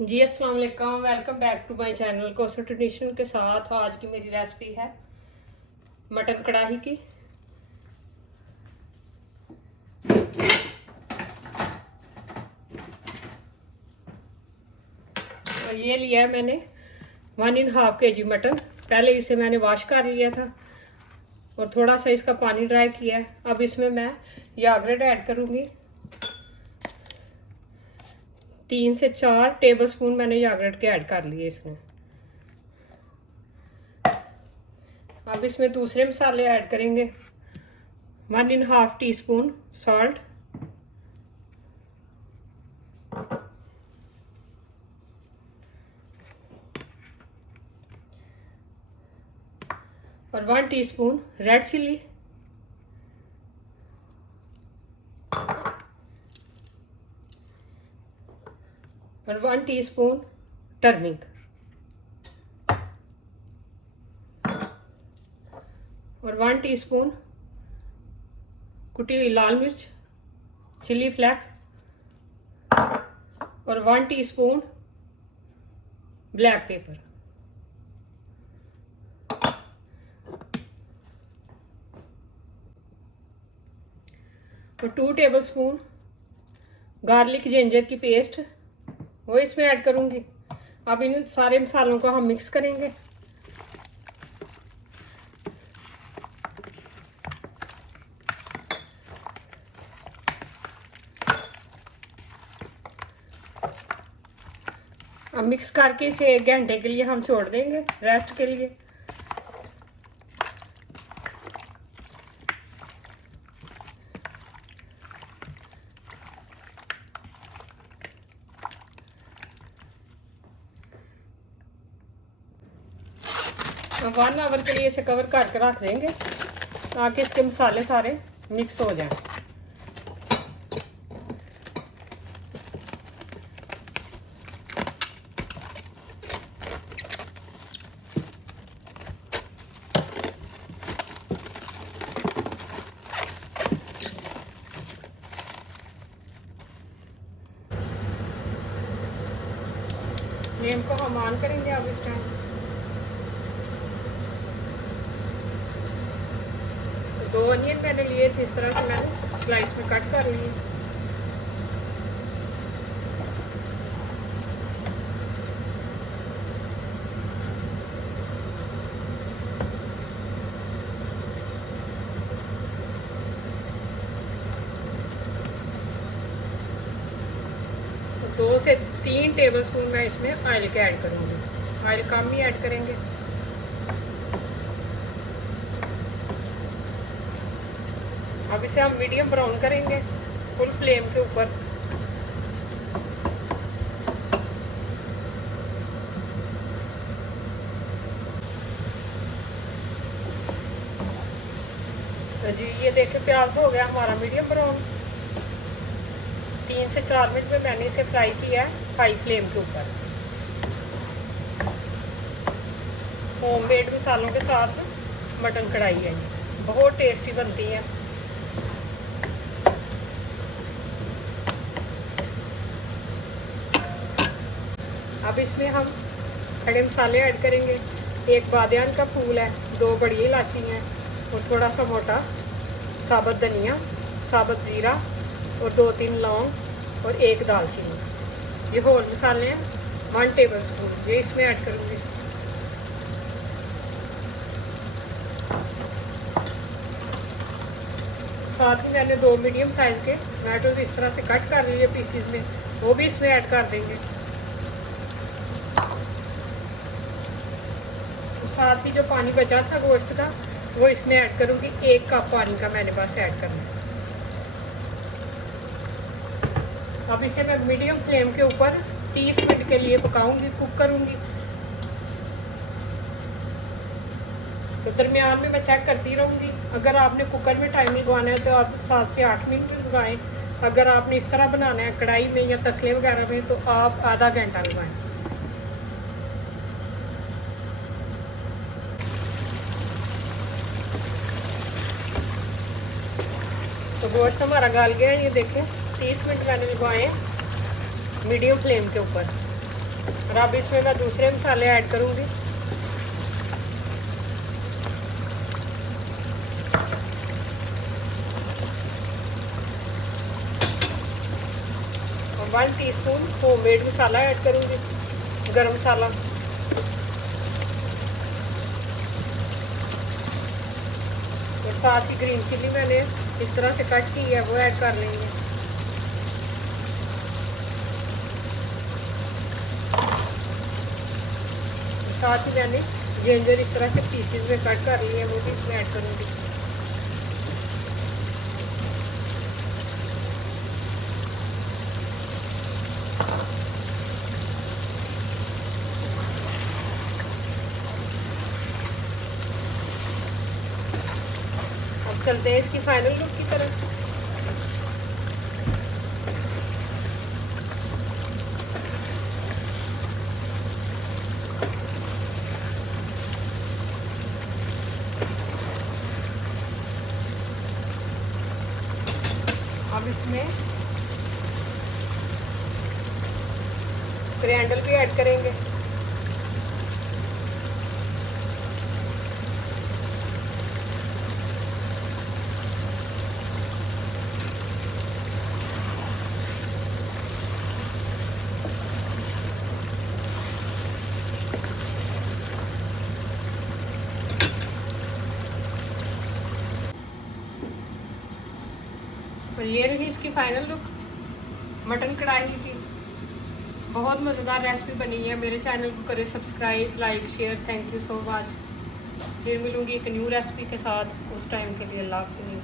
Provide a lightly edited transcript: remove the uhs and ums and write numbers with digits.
जी अस्सलाम वालेकुम, welcome back to my channel कोसो ट्रेडिशनल के साथ। आज की मेरी रेसिपी है मटन कढ़ाई की। और ये लिया है मैंने 1.5 kg मटन। पहले इसे मैंने वॉश कर लिया था और थोड़ा सा इसका पानी ड्राई किया है। अब इसमें मैं यागरेट ऐड करूँगी। 3 से 4 टेबलस्पून मैंने यागरेट के ऐड कर लिए इसमें। अब इसमें दूसरे मसाले ऐड करेंगे। 1.5 टीस्पून सॉल्ट, और 1 टीस्पून रेड चिली, और 1 टीस्पून टर्मरिक, और 1 टीस्पून कुटी हुई लाल मिर्च, चिली फ्लेक्स, और 1 टीस्पून ब्लैक पेपर, और 2 टेबलस्पून गार्लिक जिंजर की पेस्ट वो इसमें ऐड करूंगी। अब इन सारे मसालों को हम मिक्स करेंगे। अब मिक्स करके इसे 1 घंटे के लिए हम छोड़ देंगे रेस्ट के लिए। अब 1 आवर के लिए इसे कवर करके रख देंगे ताकि इसके मसाले सारे मिक्स हो जाएं। फ्लेम को हम ऑन करेंगे अब इस टाइम। तो 2 अनियन मैंने लिए थे, इस तरह से मैंने स्लाइस में कट कर लिए। तो 2 से 3 टेबलस्पून मैं इसमें ऑयल के ऐड करूँगी। ऑयल कम ही ऐड करेंगे। अब इसे हम मीडियम ब्राउन करेंगे फुल फ्लेम के ऊपर। तो जी ये देखे प्याज हो गया हमारा मीडियम ब्राउन। 3 से 4 मिनट में मैंने इसे फ्राई किया है हाई फ्लेम के ऊपर। होममेड मसालों के साथ मटन कढ़ाई है, बहुत टेस्टी बनती है। अब इसमें हम खड़े मसाले ऐड करेंगे। 1 बादियान का फूल है, 2 बड़ी इलायची हैं, और थोड़ा सा मोटा साबुत धनिया, साबुत ज़ीरा, और 2-3 लौंग, और 1 दालचीनी। ये होल मसाले हैं 1 टेबलस्पून, ये इसमें ऐड करूँगी। साथ ही मैंने 2 मीडियम साइज़ के टमाटो इस तरह से कट कर लिए पीसीज में, वो भी इसमें ऐड कर देंगे। तो साथ ही जो पानी बचा था गोश्त का वो इसमें ऐड करूँगी। 1 कप पानी का मैंने पास ऐड करना है। अब इसे मैं मीडियम फ्लेम के ऊपर 30 मिनट के लिए पकाऊंगी, कुक करूंगी। तो दरमियान में मैं चेक करती रहूँगी। अगर आपने कुकर में टाइम लगवाना है तो आप 7 से 8 मिनट लगाएं। अगर आपने इस तरह बनाना है कढ़ाई में या तसले वगैरह में तो आप आधा घंटा लगाएं। तो गोश्त हमारा गल गया, ये देखें 30 मिनट मैंने लगवाए मीडियम फ्लेम के ऊपर। और अब इसमें मैं दूसरे मसाले ऐड करूँगी। और 1 टीस्पून होममेड मसाला ऐड करूँगी, गरम मसाला। और साथ ही ग्रीन चिल्ली मैंने इस तरह से कट की है, वो ऐड कर लेंगे। साथ ही मैंने जिंजर इस तरह से पीसेस में कट कर लिए हैं, वो भी इसमें ऐड करूँगी। अब चलते हैं इसकी फाइनल लुक की तरफ। अब इसमें कोरिएंडर भी ऐड करेंगे। और ये रही इसकी फाइनल लुक मटन कढ़ाई की। बहुत मज़ेदार रेसिपी बनी है। मेरे चैनल को करें subscribe, like, share. Thank you so much. फिर मिलूँगी एक न्यू रेसिपी के साथ। उस टाइम के लिए अल्लाह हाफ़िज़।